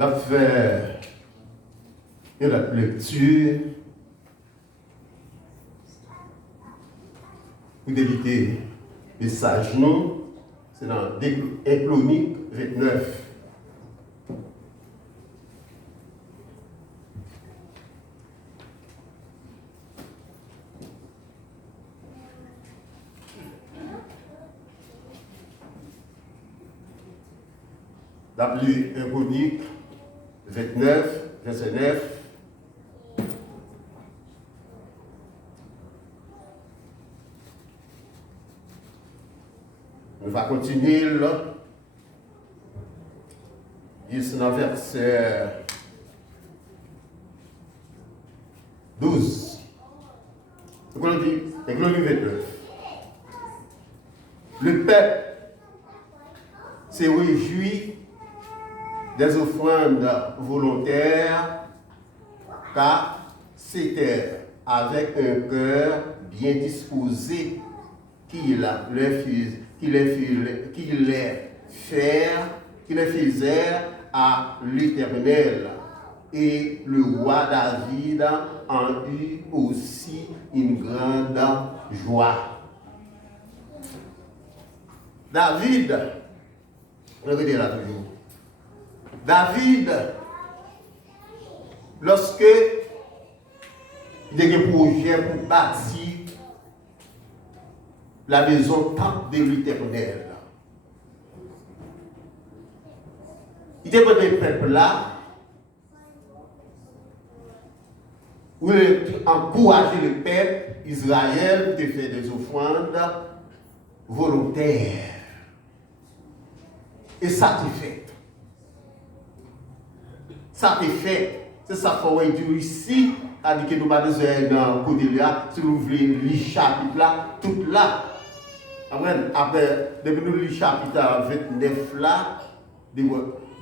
On fait une lecture pour éviter les sages non, c'est dans Chroniques 29. La plus Chroniques 29, verset 9. On va continuer là. Jusqu'au verset 12. C'est quoi on dit? Chroniques 29. Le peuple s'est réjoui des offrandes volontaires, car c'était avec un cœur bien disposé qu'il les faisait à l'Éternel. Et le roi David en eut aussi une grande joie. David, regardez là toujours. David, lorsque il a un projet pour bâtir la maison temple de l'Éternel, il était dans le peuple là, où il encourageait le peuple Israël de faire des offrandes volontaires. Et ça t'est fait. Ça t'est fait. C'est ça qu'il faut dire ici. C'est-à-dire que nous avons besoin d'un côté là, si nous voulons lire le chapitre là, tout là. Après, depuis nous lisons le chapitre 29 là,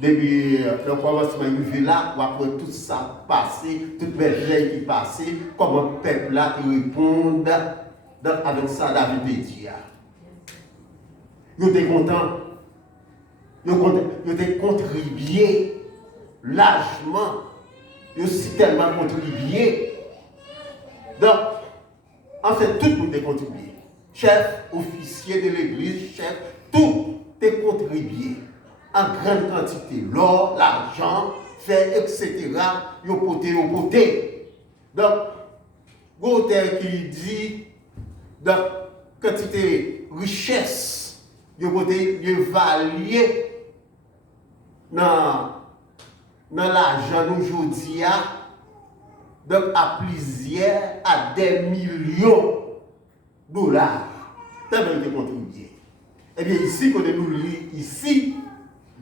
depuis le commencement arrivé là, après tout ça passé, toutes les règles qui passent, comment le peuple là répond avec ça, David dit. Ils étaient contents. Ils ont contribué largement. Ils ont tellement contribué. Donc, en fait, tout le monde a contribué. Chef, officier de l'église, chef, tout a contribué. En grande quantité. L'or, l'argent, fer, etc. Ils ont poté. Donc, Gauthier qui dit, donc, quantité richesse, ils ont évalué dans l'argent d'aujourd'hui, donc à plusieurs, à des millions de dollars. Tellement de contribué. Eh bien, ici, quand nous lisons ici,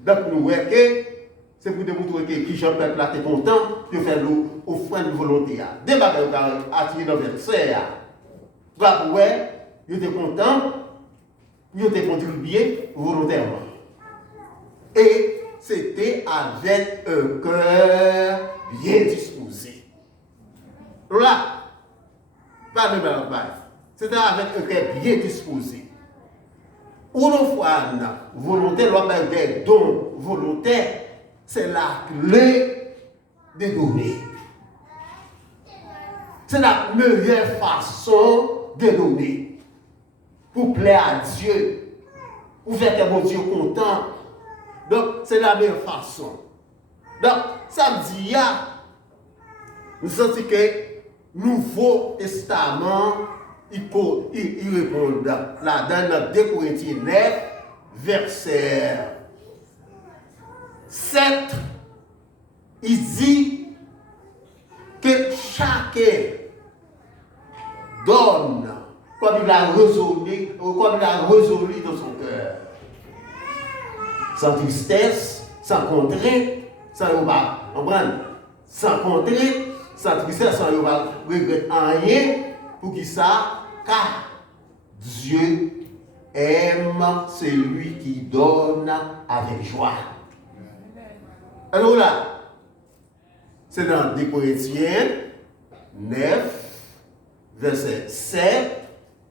donc nous voyons que c'est pour démontrer que qui Jean peuple là est content de faire l'offrande volontaire. Des bagages attirés dans le verset. Voilà, ouais, ils étaient contents, ils étaient contribués volontairement. Et c'était avec un cœur bien disposé. Là, pas de bagages. C'était avec un cœur bien disposé. Ou une fois volontaire, l'on a des dons volontaires, c'est la clé de donner. C'est la meilleure façon de donner. Pour plaire à Dieu. Pour faire que mon Dieu content. Donc, c'est la meilleure façon. Donc, ça me dit, nous sentons que le Nouveau Testament, il répond là dans 2 Corinthiens 9, verset 7, il dit que chacun donne comme il a résolu dans son cœur. Sans tristesse, sans contrainte, sans sans contrainte, sans tristesse, sans regret rien, pour qui ça? Car Dieu aime celui qui donne avec joie. Alors là, c'est dans 2 Corinthiens 9, verset 7.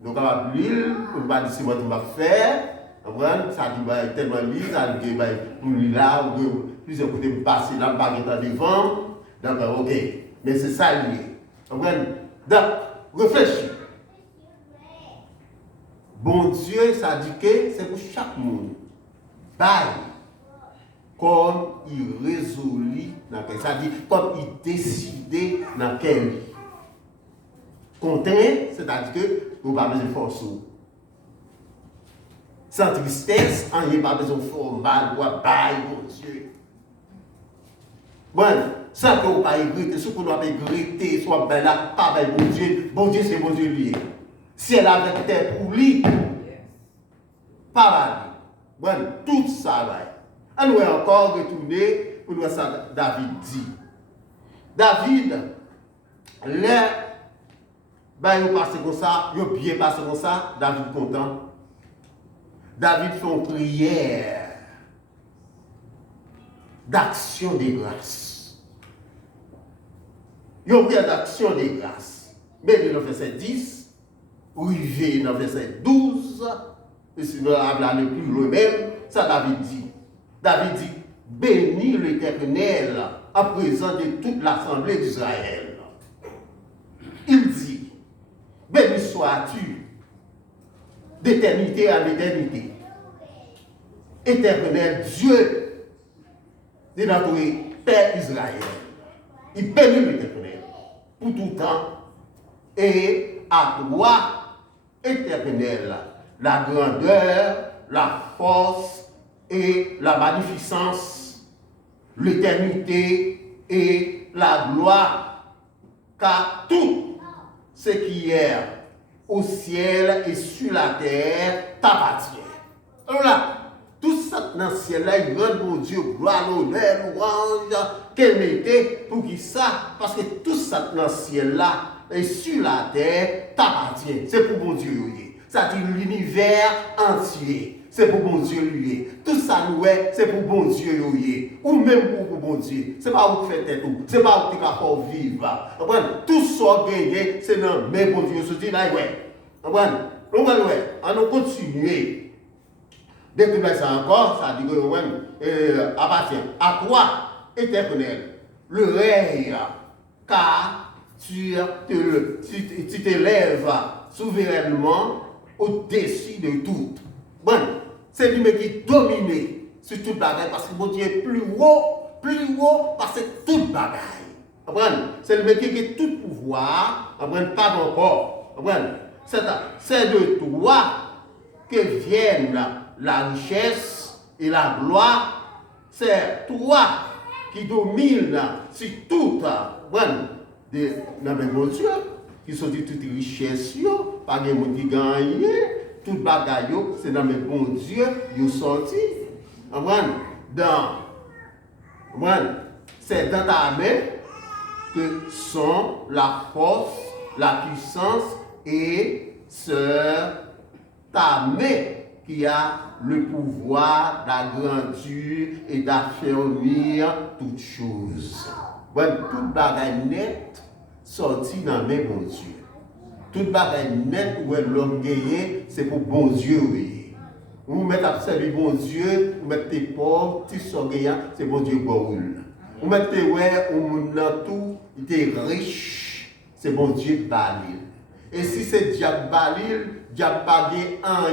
Donc, on va lire, on va dire ce qu'on va faire. Ça dit, tellement lisse, ça dit, pour lui là, plusieurs côtés passer là, pas devant. Donc, ok. Mais c'est ça lié. Donc, réfléchis. Bon Dieu, ça dit que c'est pour chaque monde. Bye. Comme il résolut dans quel. Ça dit, comme il décidait dans quel. Contraint, c'est-à-dire que vous n'avez pas besoin de force. Sans tristesse, on n'y a pas besoin de faire mal, ou bye, bon Dieu. Bon, sans que vous ne pas regretter, ce qu'on doit regretter, soit ben là, pas ben bon Dieu c'est bon Dieu lié. Si elle avait été pour lui, pas mal. Bon, tout ça va. On va encore retourner pour voir ça David dit. David, là, ben il passe comme ça, il bien passé comme ça, David content. David fait une prière d'action de grâce. Il y a une prière d'action de grâce. Mais dans le verset 10, arrivé dans le verset 12, et si nous allons plus loin même, ça David dit. David dit, bénis l'Éternel en présence de toute l'assemblée d'Israël. Il dit, béni sois-tu d'éternité à l'éternité. Éternel Dieu de notre Père Israël. Il bénit l'Éternel pour tout temps. Et à toi, Éternel, la grandeur, la force et la magnificence, l'éternité et la gloire, car tout ce qui est au ciel et sur la terre t'appartient. Voilà, tout ça dans le ciel là, il rend mon Dieu gloire, l'honneur, louange, qu'elle mettait pour qui ça? Parce que tout ça dans le ciel là et sur la terre t'appartient. C'est pour mon Dieu. Ça dit l'univers entier. C'est pour bon Dieu lui. Tout ça nous est, c'est pour bon Dieu lui. Ou même pour bon Dieu. C'est pas vous qui faites tout. C'est pas vous qui faites vivre. Tout ça gagné, c'est non. Mais bon Dieu se dit là, ouais. On va continuer. Depuis ça encore, ça dit que appartient à toi, Éternel, le règne, car tu t'élèves souverainement au-dessus de tout. Bon, c'est lui qui domine sur toute bagaille parce que mon Dieu est plus haut parce que toute bagaille. C'est lui qui a tout pouvoir, pas encore. C'est de toi que viennent la richesse et la gloire. C'est toi qui domine sur tout. Mon Dieu, qui sont dit toute richesse, pas de monde qui gagne, tout bagaille, c'est dans mes bons dieux, ils sont sortis. C'est dans ta main que sont la force, la puissance et c'est ta main qui a le pouvoir d'agrandir et d'affermir toutes choses. Tout bagaille net sorti dans mes bons dieux. Tout bagaille net où l'homme gagné, c'est pour bon Dieu. Oui. Vous mettez à servir bon Dieu, vous mettez pauvres, tu sont gagnants, c'est bon Dieu pour vous mettez ouais, on tout, il est riche, c'est bon Dieu Balil. Et si c'est diable Balil, diable pas en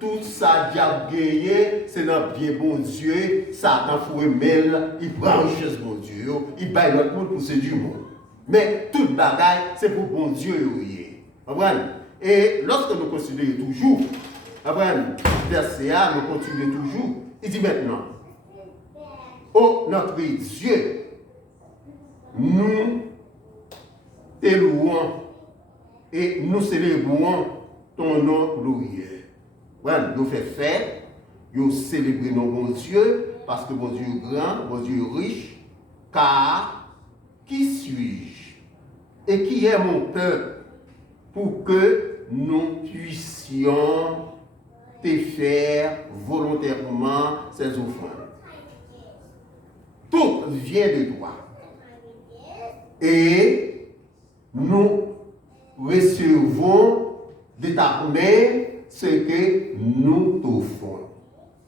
tout ça diable gagné, c'est dans bien bon Dieu, Satan fouet mêle, il prend richesse bon Dieu, il baille l'autre monde pour séduire le monde. Mais toute bagaille, c'est pour bon Dieu. Et lorsque nous considérons toujours, verset A, nous continuons toujours, il dit maintenant, oh notre Dieu, nous te louons et nous célébrons ton nom glorieux. Nous faisons fête, nous célébrons nos bon Dieu, parce que mon Dieu est grand, mon Dieu est riche, car qui suis-je et qui est mon peuple pour que nous puissions te faire volontairement ces offrandes. Tout vient de toi. Et nous recevons de ta main ce que nous t'offrons.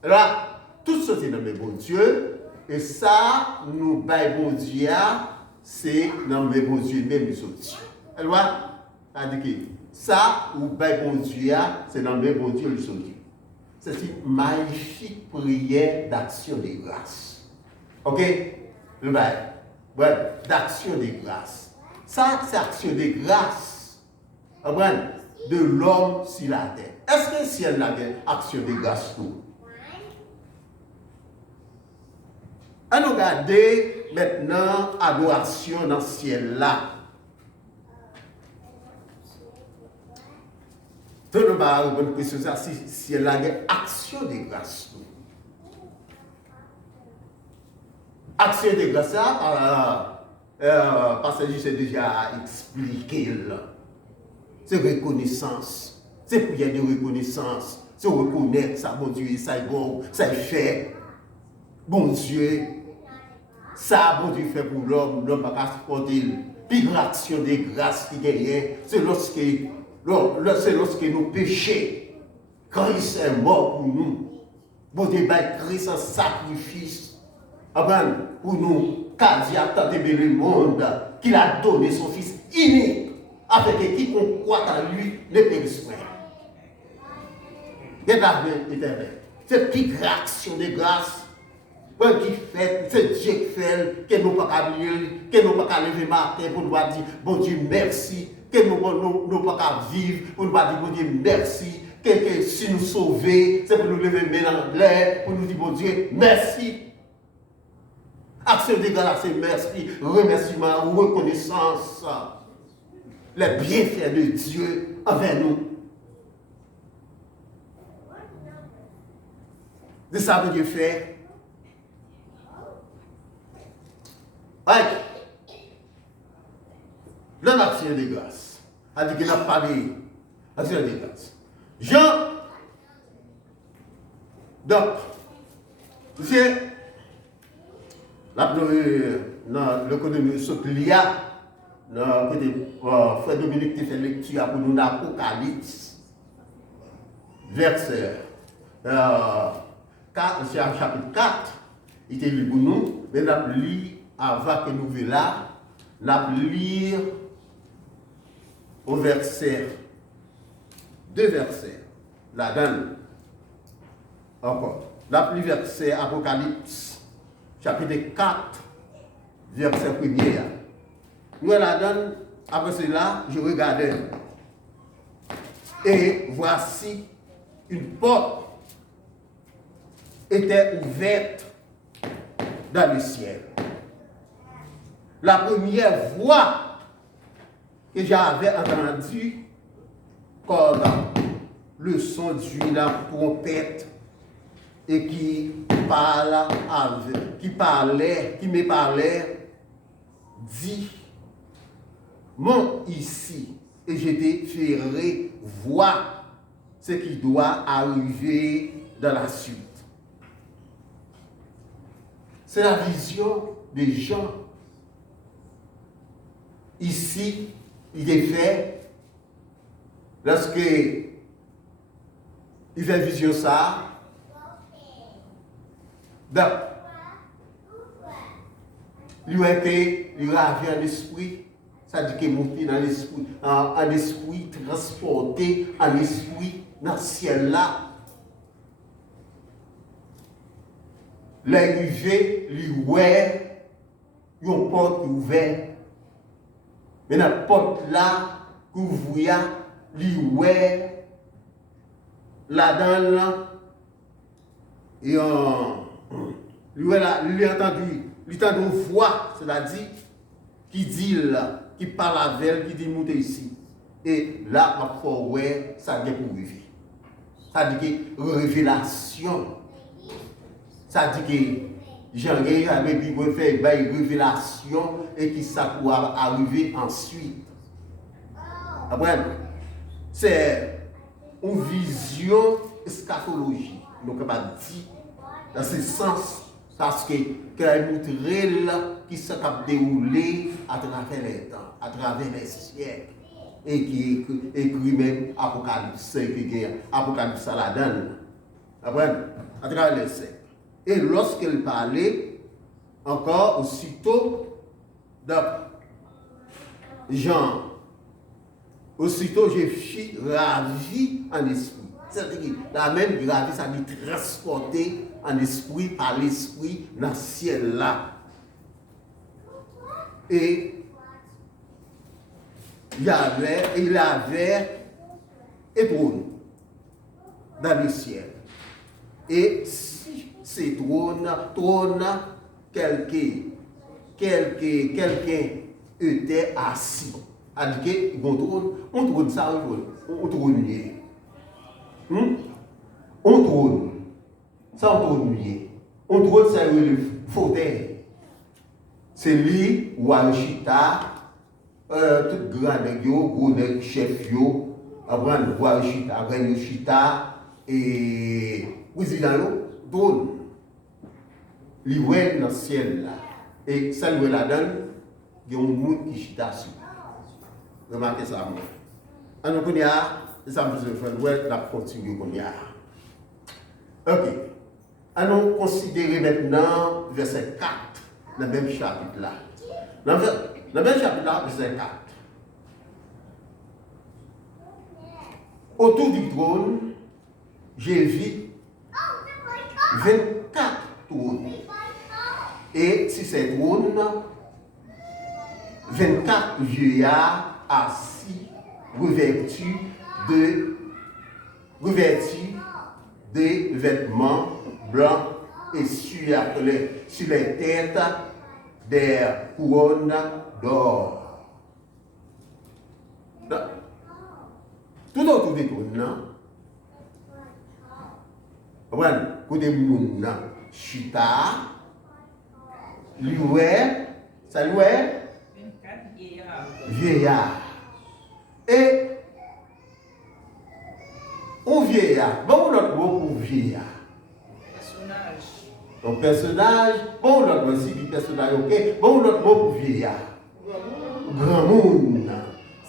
Là, tout ça c'est dans le bon Dieu, et ça, nous baillons bon Dieu, c'est dans le bon Dieu même nous sortis. Elle voit, elle dit que ça, ou baillons bon Dieu, c'est dans le bon Dieu nous sortis. C'est une magnifique prière d'action de grâce. Ok? Le bail, ouais, d'action de grâce. Ça, c'est action de grâce. De l'homme sur la terre. Est-ce que si elle a action de grâce tout? On regarde maintenant l'adoration dans le ciel là. Tout le monde va question ça si elle a action de grâce tout. Action de grâce ça, parce que j'ai déjà expliqué là. C'est reconnaissance. C'est prière de reconnaissance. C'est reconnaître ça, bon Dieu, ça est bon, ça est fait. Bon Dieu, ça, bon Dieu fait pour l'homme va pas supporter. Puis l'action de grâce qui gagne, c'est lorsque nos péchés, Christ est mort pour nous. Bon Dieu, Christ en sacrifice. Pour nous, car Dieu a tant aimé le monde, qu'il a donné son Fils unique. Avec quiconque croit en lui ne périsse point. C'est une petite réaction de grâce qui fait, c'est Dieu qui fait, que nous ne pouvons pas lire, que nous ne pouvons pas lever matin pour nous dire, bon Dieu, merci, que nous ne pouvons pas vivre pour nous dire, bon Dieu, merci, que si nous sauver, c'est pour nous lever dans l'air, pour nous dire, bon Dieu, merci. Action de grâce, c'est merci, remerciement, reconnaissance. Les bienfaits de Dieu envers nous. C'est ça que Dieu fait. Ouais. L'action de grâce. Elle dit qu'il a parlé. Action de grâce. Jean. Donc, c'est le côté de Soplia. Frère Dominique qui fait lecture pour nous d'Apocalypse, verset chapitre 4, il était lu pour nous, mais nous avons lu avant que nous venions là, nous avons lu au verset, 2 versets, la donne, encore, nous avons lu verset Apocalypse, chapitre 4, verset 1er. Nous la donne, après cela, je regardais. Et voici une porte était ouverte dans le ciel. La première voix que j'avais entendue comme le son d'une trompette et qui me parlait, dit, monte ici et je te ferai voir ce qui doit arriver dans la suite. C'est la vision des gens. Ici, il est fait, lorsque il fait vision ça, donc, lui a été, il a vu un esprit, ça dit qu'il est monté dans l'esprit, un esprit transporté, un esprit dans le ciel là. L'arrivée, lui ouais, une porte ouverte. Mais la porte là, que vous voyez, lui ouais, là-dedans là, et lui a entendu une voix, c'est-à-dire, qui dit là, qui parle avec elle, qui dit monter ici. Et là, parfois, ouais, ça dit pour vivre. Ça dit que révélation. Ça dit que Jean-Guy avait dit qu'il fait une révélation et qui ça pourra arriver ensuite. Après, c'est une vision eschatologique. Donc, on va dire dans ce sens, parce qu'elle montre qui s'est déroulé à travers les temps, à travers les siècles. et qui écrit même Apocalypse 5, Apocalypse à la donne. Après, à travers les siècles. Et lorsqu'elle parlait, encore aussitôt, de Jean, aussitôt je fus ravi en esprit. C'est-à-dire, la même gravité, ça dit transporter en esprit, par l'esprit, dans le ciel là. Et il avait un trône dans le ciel. Et si ces trônes, quelqu'un était assis. C'est-à-dire qu'on trône ça, on trône. On trône. Ça, on trône. On trône, c'est le fauteuil. C'est lui, Wajita, tout grand yo, gros chef yo, après Wajita, Chita, et président yo, trône. Lui, dans le ciel là. Et ça lui la donne, il y a un monde qui chita sur. Remarquez ça, moi. Alors, on y a, ça me fait faire, la continue qu'on y a. Ok. Allons considérer maintenant verset 4, dans le même chapitre là. Dans le même chapitre là, verset 4. Autour du trône, j'ai vu 24 trônes. Et si ces trônes, 24 vieillards assis, revêtus des vêtements blancs et sur les têtes des couronnes d'or. Tout autour des trônes, voilà, côté moun, chita, loué, ça loué, vieillard. Et un vieillard, bon l'autre mot pour vieillard. Un personnage, bon l'autre mot aussi, personnage, ok, bon l'autre mot pour vieillard. Grand monde.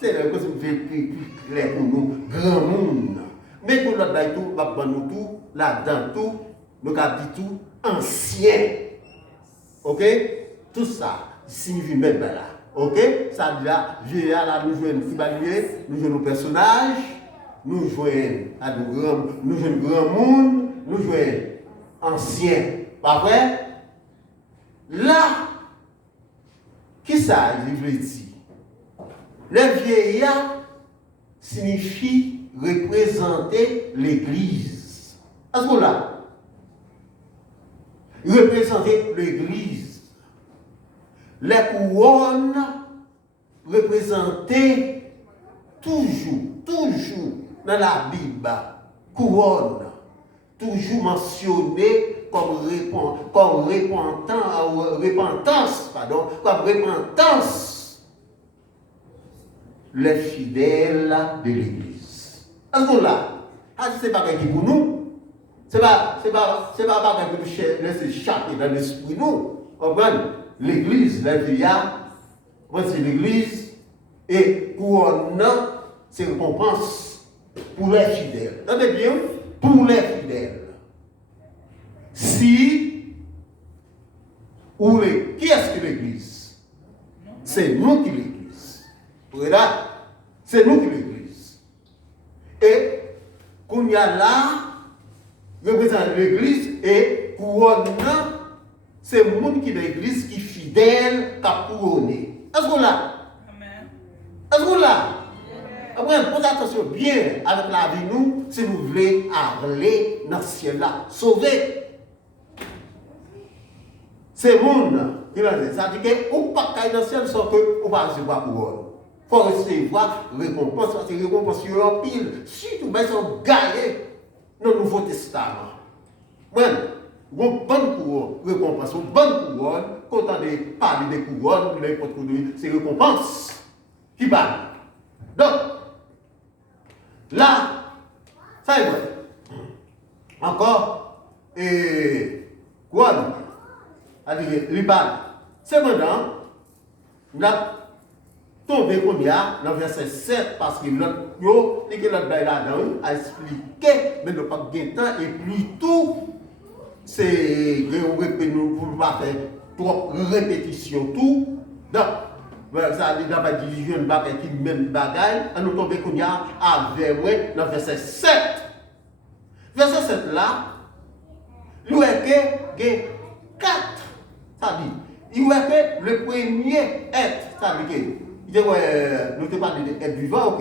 C'est la chose qui fait plus clair pour nous. Grand monde. Mais pour l'autre, nous tout, là-dedans tout, nous avons dit tout, ancien. Ok? Tout ça signifie même là. Ok? Ça dit là, vieillard là, nous jouons un chevalier, nous jouons nos personnages, nous jouons grand monde, nous jouons ancien. Pas vrai? Là, qui ça, il veut dire? Le vieillard signifie représenter l'Église. Est-ce qu'on l'a? Représenter l'Église. Les couronnes représentaient toujours dans la Bible, couronne, toujours mentionné comme repentance les fidèles de l'Église. Est-ce qu'on l'a? C'est pas quelque chose pour nous. C'est pas quelque chose qui laisse échapper dans l'esprit nous. Comprenez? L'Église, les vieillards, c'est l'Église et couronne, c'est récompense pour les fidèles. Entendez bien? Pour les fidèles. Si ou les, qui est-ce que l'Église? C'est nous qui l'Église. Voilà, c'est nous qui l'Église. Et qu'on y a là, représente l'Église et couronne, c'est le monde qui est l'Église qui est fidèle, qui a couronné. Est-ce qu'on l'a? Est-ce qu'on l'a? Après, posez attention bien avec la vie, nous, si nous voulons aller dans le ciel là, sauver. C'est le monde qui va dire. Ça dit qu'on ne peut pas aller dans le ciel sans qu'on va recevoir couronne. Il faut recevoir récompense, parce que récompense sur leur pile. Surtout, ils sont gagnés dans le Nouveau Testament. Bueno, une bonne couronne, récompense, une bonne couronne, quand on a parlé des couronnes, c'est récompense qui parle. Donc, là, ça est vrai. Encore, couronne, c'est-à-dire, les balles. C'est maintenant, tomber qu'on y a dans verset 7 parce que l'autre bail là-dedans a expliqué mais ne pas de temps et plutôt c'est nous pour pas faire trop répétition tout donc ça dit dans pas division une bagaille qui même bagaille à nous tomber qu'on y a avec dans verset 7 là nous est que 4 ça dit il voit que le premier être ça dit que nous te parlons d'être vivant, ok?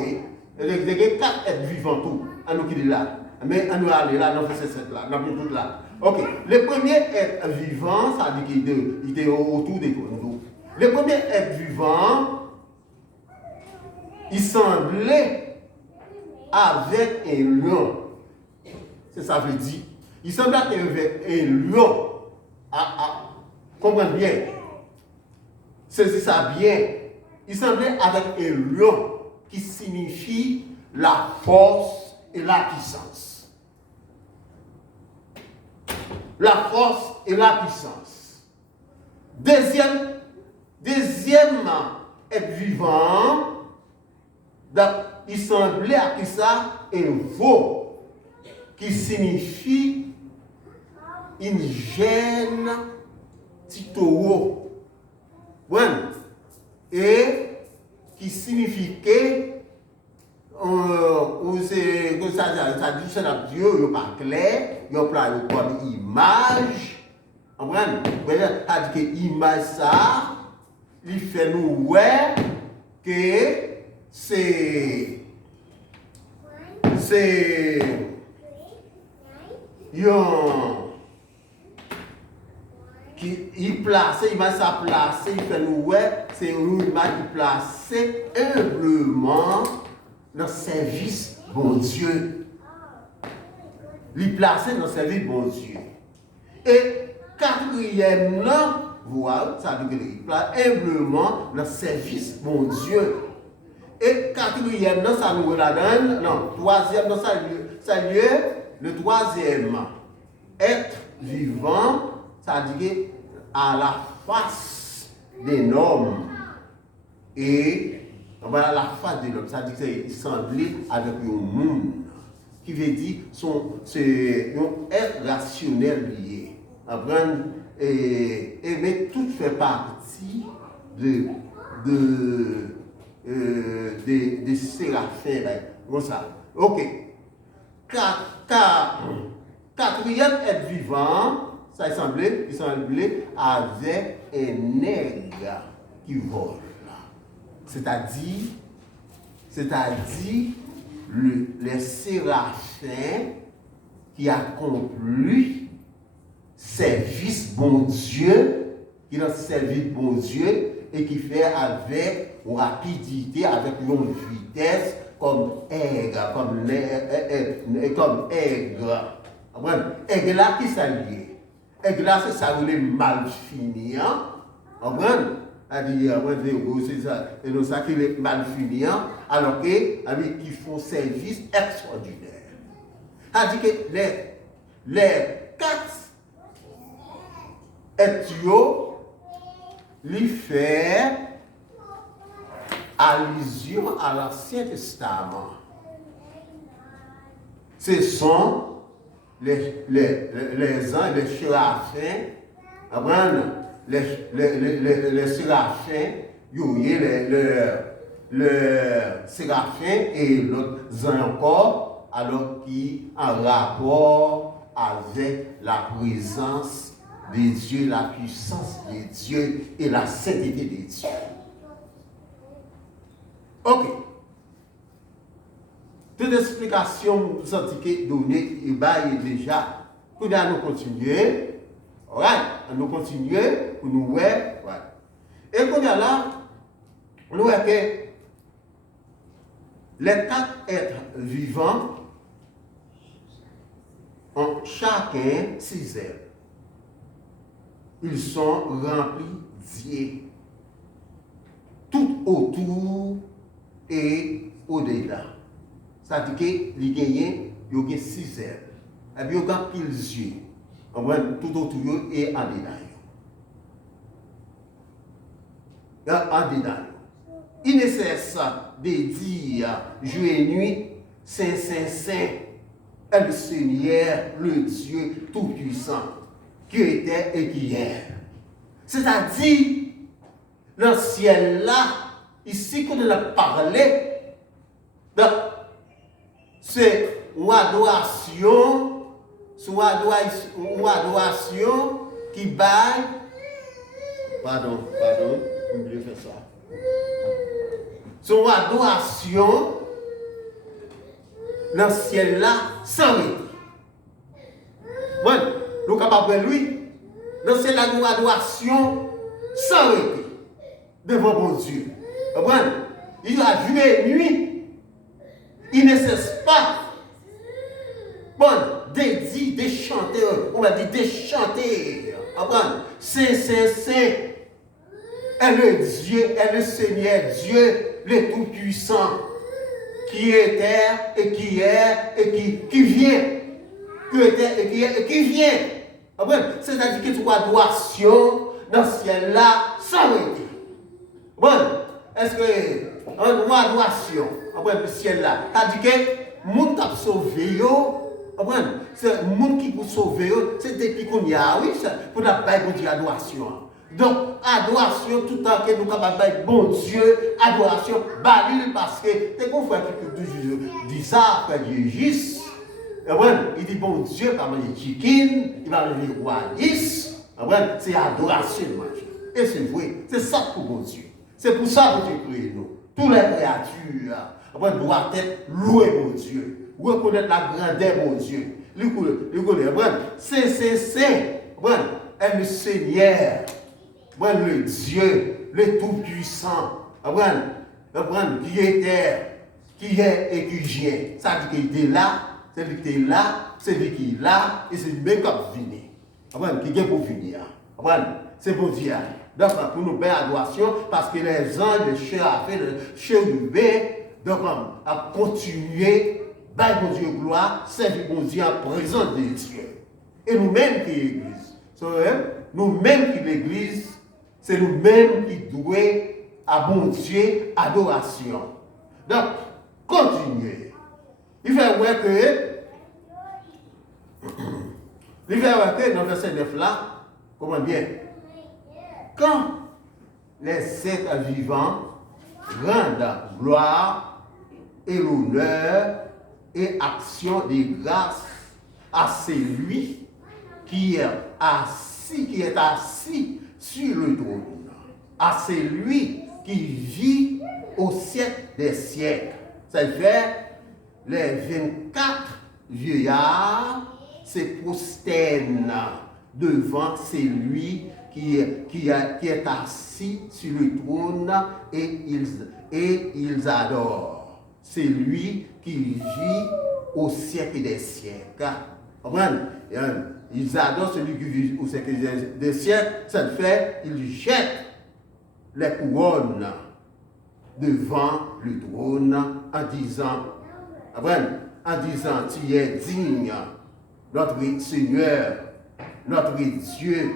Il y a 4 êtres vivants tout, à nous qui est là. Mais à nous aller là, dans verset 7 là, dans tout là. Ok, le premier être vivant, ça dit qu'il était autour de nous. Le premier être vivant, il semblait avec un lion. C'est ça que je dis. Il semblait avec un lion. Comprenez bien. C'est ça bien. Il semblait avec un lion qui signifie la force et la puissance. La force et la puissance. Deuxième être vivant, il semblait à ça un veau qui signifie une gêne titoro. Bueno. Et qui signifiait c'est que ça dit c'est Dieu il n'est pas clair il y a comme image comprendre ça dit que image ça il fait nous ouais que c'est il place, il va sa placer, il fait nous ouais, c'est une image qui place humblement dans le service bon Dieu. Il place dans le service bon Dieu. Et quatrième là, voilà, ça veut dire qu'il place humblement dans le service bon Dieu. Et quatrième là, ça nous la donne, non, troisième là, ça lieu, le troisième, être vivant, ça veut dire à la face des hommes et à la face de l'homme, ça veut dire qu'il semblait avec un monde qui veut dire c'est un être rationnel lié. Mais tout fait partie de séraphins. Comme ça. Ok. Quatrième être vivant, ça semblait avec un nègre qui vole. C'est-à-dire les séraphins qui accomplissent service bon Dieu, qui dans service bon Dieu et qui fait avec rapidité, avec une vitesse comme aigre, comme aigre. Aigre là qui s'allie. Aigre là c'est ça les mal fini. C'est ça, et donc ça qui est mal fini, alors qu'ils font service extraordinaire. C'est-à-dire que les 4 études lui fait allusion à l'Ancien Testament. Ce sont les anges, les séraphins, les séraphins, le séraphin et l'autre ange encore, alors qui en rapport avec la présence de Dieu, la puissance de Dieu et la sainteté de Dieu. Ok. Toute explication donnée est déjà. Nous allons continuer. Alright, nous continuer pour nous voir. Et qu'on a là, nous voyons que les 4 êtres vivants ont chacun 6 ailes. Ils sont remplis d'yeux. Tout autour et au-delà. Ça dit qu'il y a 6 ailes. Et puis il y a pile yeux. Tout autour et en détail. En détail. il ne cesse de dire jour et nuit, Saint, Saint, Saint, est le Seigneur, le Dieu Tout-Puissant, qui était et qui est. C'est-à-dire, dans le ciel-là, ici qu'on a parlé, c'est une adoration qui baille. Pardon, oubliez faire ça. C'est une adoration dans le ciel-là sans répit. Bon, nous sommes capables de lui. Dans le ciel-là, une adoration sans répit devant mon Dieu. Bon, il a jour et nuit. Il ne cesse pas. Bon, de chanter, on va dire de chanter. Saint, Saint, Saint est le Dieu, est le Seigneur Dieu, le Tout-Puissant, qui était et qui est et qui vient. Qui était et qui est et qui vient. C'est-à-dire que tu as adoration dans ce ciel-là sans arrêter. Bon, est-ce que on a adoration après le ciel-là? C'est-à-dire que le monde qui a sauvé, c'est le monde qui peut sauver, c'est depuis qu'on y a, oui, pour la paix pour Dieu adoration. Donc, adoration, tout le temps que nous sommes capables de bon Dieu, adoration, balil, parce que, c'est qu'on fait toujours dire ça, après Dieu juste. Il dit bon Dieu, pas manger chicken, il va manger royis, c'est adoration, et c'est vrai, c'est ça pour bon Dieu. C'est pour ça que Dieu crée nous. Toutes les créatures doivent être louées pour Dieu. Reconnaître la grandeur de mon Dieu. C'est est le Seigneur, le Dieu, le Tout-Puissant, qui était, qui est et qui vient. Ça dit qu'il était là, c'est lui qui est là, c'est lui qui est là, et c'est lui qui va venir. Qui est pour venir. C'est pour Dieu. Donc, pour nous faire adoration, parce que les anges, les chérubins, donc, à continuer, mon Dieu gloire, servir mon Dieu en présence de Dieu. Et nous-mêmes qui l'Église. Nous-mêmes qui l'Église, c'est nous-mêmes qui devons à bon Dieu adoration. Donc, continuez. Il fait voir que dans le verset 9 là, comment bien? Quand les êtres vivants rendent gloire et l'honneur et action de grâce à celui qui est assis sur le trône, à celui qui vit au siècle des siècles. Ça fait les 24 vieillards se prosternent devant celui qui est assis sur le trône et ils adorent. C'est lui qui vit au siècle des siècles. Ils adorent celui qui vit au siècle des siècles. Ça fait, ils jettent les couronnes devant le trône en disant, tu es digne, notre Seigneur, notre Dieu,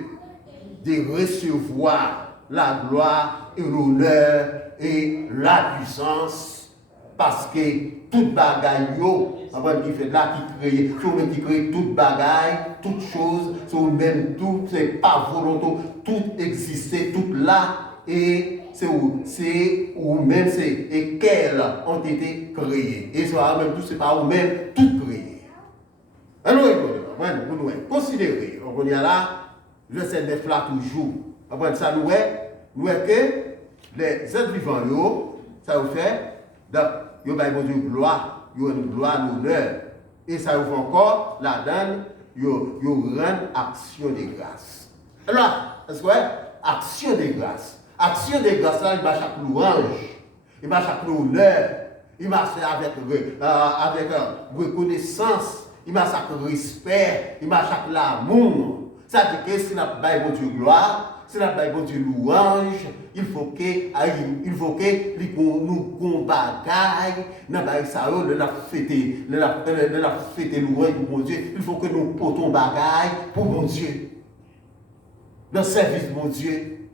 de recevoir la gloire et l'honneur et la puissance, parce que toute bagaille, qui fait là, qui crée toute bagaille, toute chose, même tout, c'est pas volontaire, tout existait, tout là, et c'est où même c'est et qu'elles ont été créées. Et ça même tout, c'est pas où même tout créé. Alors, vous considérez, on y a là, verset 9 là toujours. Ça nous est que les êtres vivants, ça vous fait, donc, vous avez une gloire, une gloire, l'honneur. Et ça vous fait encore, la donne, vous rend action de grâce. Alors, est-ce que action de grâce? Action de grâce, là, il marche chaque louange, il marche chaque honneur, il marche avec reconnaissance, il marche avec respect, il marche avec l'amour. Ça dit que si nous avons bon Dieu gloire, si nous avons bon Dieu louange, il faut que nous combattons, nous fêter louange pour mon Dieu. Il faut que nous portons bagaille pour mon Dieu. Dans le service de mon Dieu.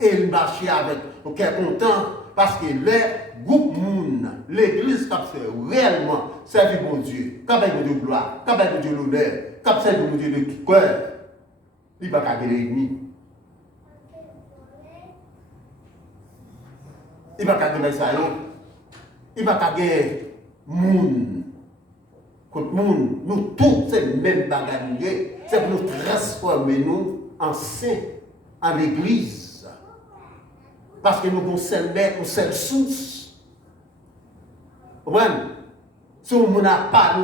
Et il marchait avec aucun content, Parce que les groupes moun, l'église qui fait réellement servir mon Dieu, qui a mon Dieu gloire, qui a mon Dieu l'honneur, qui a servir mon Dieu de cœur, il va pas gagner l'ennemi. Il va pas gagner ça. Il va pas gagner moun. Contre moun, nous tous, c'est le même bagage. C'est pour nous transformer nous en saints, en l'église. Parce que nous avons seul maître, une seule source. Vous comprenez? Si on n'a pas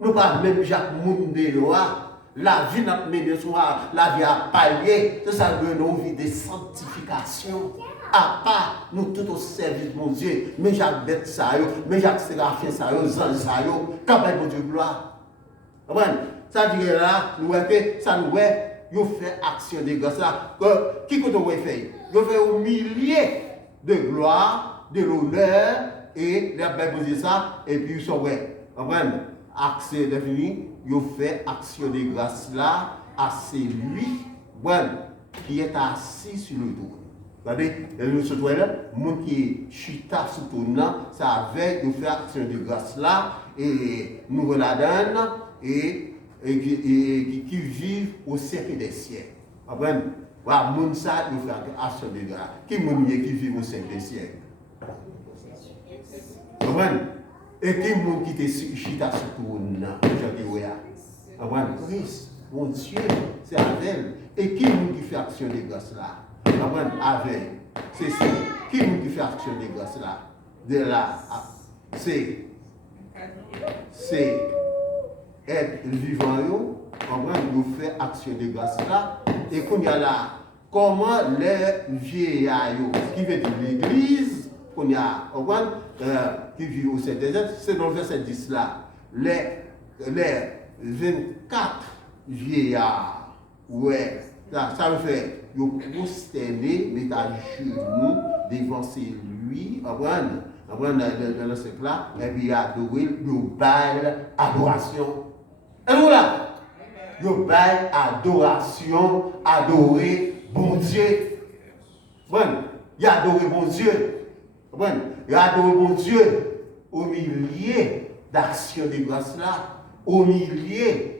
nous pas même Jacques Moun de Loa, la vie n'a pas mené la vie a palier, c'est ça que nous vie de sanctification. À part nous tout au service de mon Dieu, mais Jacques Bête ça, mais Jacques Séraphine ça, Jean ça, quand même mon Dieu gloire. Vous comprenez? Ça dit là, nous ça nous fait action de grâce là. Qui que vous fait? Vous fait au milieu de gloire, de l'honneur, et la Bible dit ça, et puis ils sont ouais. Vous comprenez? Accès défini, vous fait action de grâce là à celui qui est assis sur le trône. Vous voyez, nous sommes là, le monde qui est chita sur le trône, ça avait nous faire action de grâce là, et nous la donne, et qui vivent au siècle des siècles. Vous comprenez? Voilà, monde ça nous fait action de grâce. Qui monde qui vit au siècle des siècles? Vous comprenez? Et qui monde qui est chita sur le trône, je dis oui. Vous comprenez? Christ, mon Dieu, c'est avec. Et qui monde qui fait action de grâce là? Avec, c'est ça. Qui nous fait action de grâce là? De là, c'est être vivant, nous fait action de grâce là. Et qu'on y a là, comment les vieillards, qui veut dire l'église, qu'on y a, qui vit au Saint-Désert, c'est dans le verset 10 là. Les 24 vieillards, ouais, ça veut faire. Ils prosterné, mais à genoux devant lui, dans le siècle là, et puis adorer le bail adoration. Et voilà, le bail adoration, adorer bon Dieu. Bon, il a adoré bon Dieu. Bon, il a adoré bon Dieu au milieu d'actions de grâce là, au milieu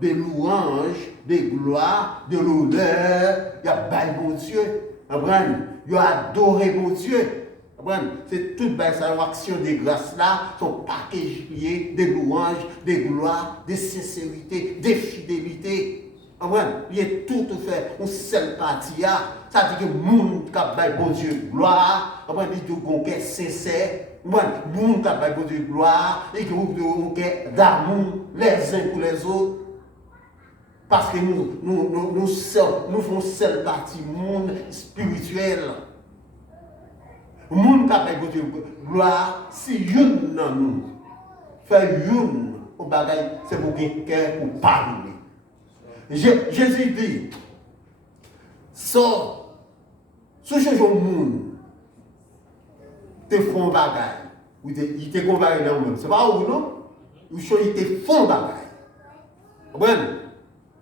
des louanges, des gloires, de l'honneur, il y a bail mon Dieu, il a adoré mon Dieu. C'est toute cette action de grâce là, son paquet lié, des louanges, des gloires, des sincérités, des fidélités. Il est tout fait, une seule partie. Ça dit que le monde qui a bail mon Dieu gloire, il dit qu'on est sincère. Le monde qui a bail mon Dieu gloire, et qu'on est d'amour les uns pour les autres. Parce que nous faisons seule partie monde spirituel. Le monde qui a besoin de gloire, si une dans nous, fait une au bagage, c'est pour quelqu'un pour parler. Jésus dit, sors, si je joue le monde, te font bagage, il te convainc dans le monde. C'est pas où non? Il te font bagage.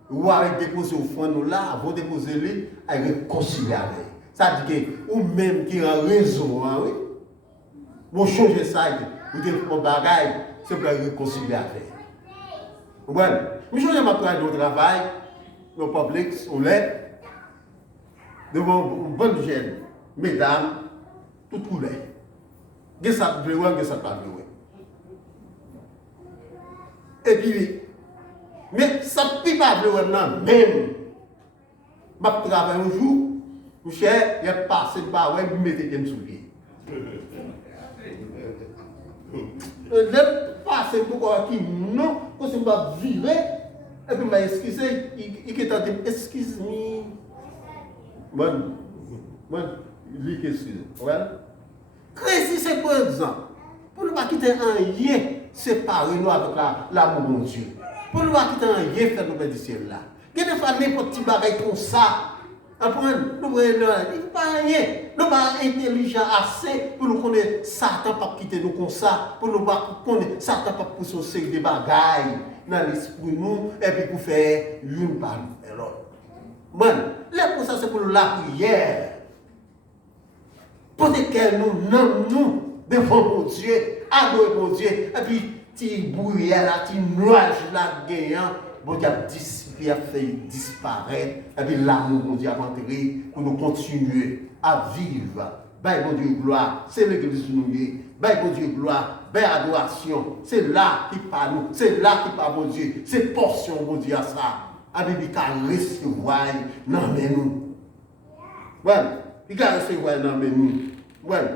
Ou avec déposer au fond nous là, avant de déposer lui, avec réconcilier avec. Ça dit que, ou même qui a raison, oui, vous changez ça, vous devez faire un bagage, c'est pour réconcilier avec. Vous voyez? Je change ma place de travail, le public, on l'est, devant une bonne gêne, mesdames, toutes couleurs. Qu'est-ce que ça veut dire, qu'est-ce que ça pas veut. Et puis, mais ça ne peut pas vraiment même. Je travaille un jour, je suis passé par là, je me mettais bien sous pied. Je passe pour qui non, parce que je vais virer, et puis je vais excuser, il est en train de excuse-moi. Bon, il dit excuse. Crédit, c'est par exemple, pour ne pas quitter un lien séparé nous avec l'amour de Dieu. Pour nous quitter un lien faire nous du ciel là. Il y a des fois n'importe petit bagage comme ça. Après, nous voyons, il n'y a pas rien. Nous ne sommes pas intelligents assez pour nous connaître Satan pas quitter nous comme ça. Pour nous connaître Satan pas pour son série de bagailles dans l'esprit nous et puis pour faire une par l'autre. Bon, là pour ça c'est pour la prière. Portez que nous, devant mon Dieu, adorer mon Dieu, et puis, petit brouillé là, petit nuage là, gagnant, bon Dieu a dissipé, a fait disparaître, et puis l'amour, mon Dieu, a enterré pour nous continuer à vivre. Ben, mon Dieu, gloire, c'est l'église nous y. Ben, mon Dieu, gloire, ben, adoration, c'est là qui parle nous, c'est là qui parle, mon Dieu, c'est portion, mon Dieu, à ça. A Bibi ka recevoir nan men nous. Voilà, il a recevoir nan men nous. Voilà,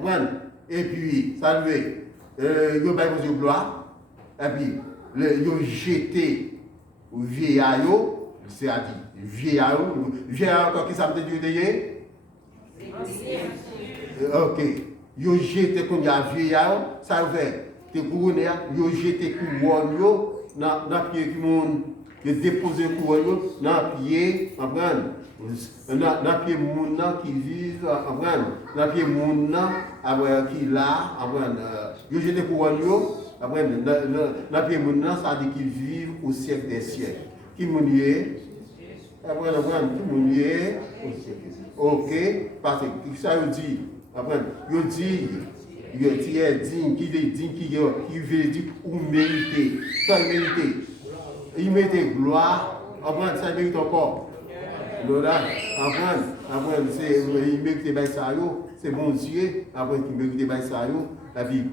voilà, et puis, ça veut, yo bay mon Dieu gloire, et puis, yo jeté au vieillard, c'est-à-dire, vieillard encore qui ça veut dire ok, yo jeté comme y a vieillard, ça veut, te couronné, yo jeté couronne yo, dans pied qui monde. De déposer pour eux dans le pied, dans le pied moun qui vivent, dans le pied moun qui là, yo jeté pour eux, dans le pied moun ça dit qu'ils vivent au siècle des siècles. Qui mounier, qui mounier au siècle. Ok, parce que ça veut dire, yo dit, qui est digne, qui veut dire ou mériter, sans mériter. Il mérite gloire, après ça mérite encore. Après, il mérite ça, c'est bon Dieu, après il mérite ça, la vie,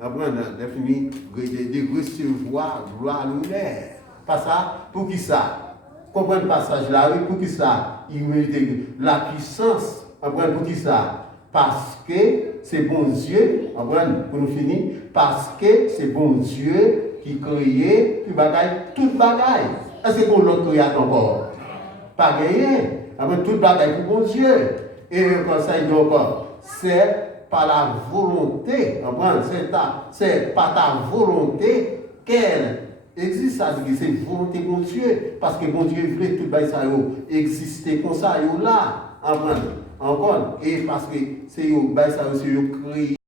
après on a fini de recevoir gloire l'honneur. Pas ça, pour qui ça? Comprenez le passage là, pour qui ça? Il mérite la puissance, après pour qui ça? Parce que c'est bon Dieu, après pour nous finir, parce que c'est bon Dieu qui crée, qui bagaille, toute bagaille. Est-ce que l'autre crée encore? Pas gagné. Après, toute bagaille pour bon Dieu. Et comme ça, il dit encore, c'est par la volonté, c'est par ta volonté qu'elle existe. Ça veut dire c'est volonté de bon Dieu. Parce que bon Dieu voulait tout bagaille ça exister comme ça, là. Encore. Et parce que c'est bagaille ça créé.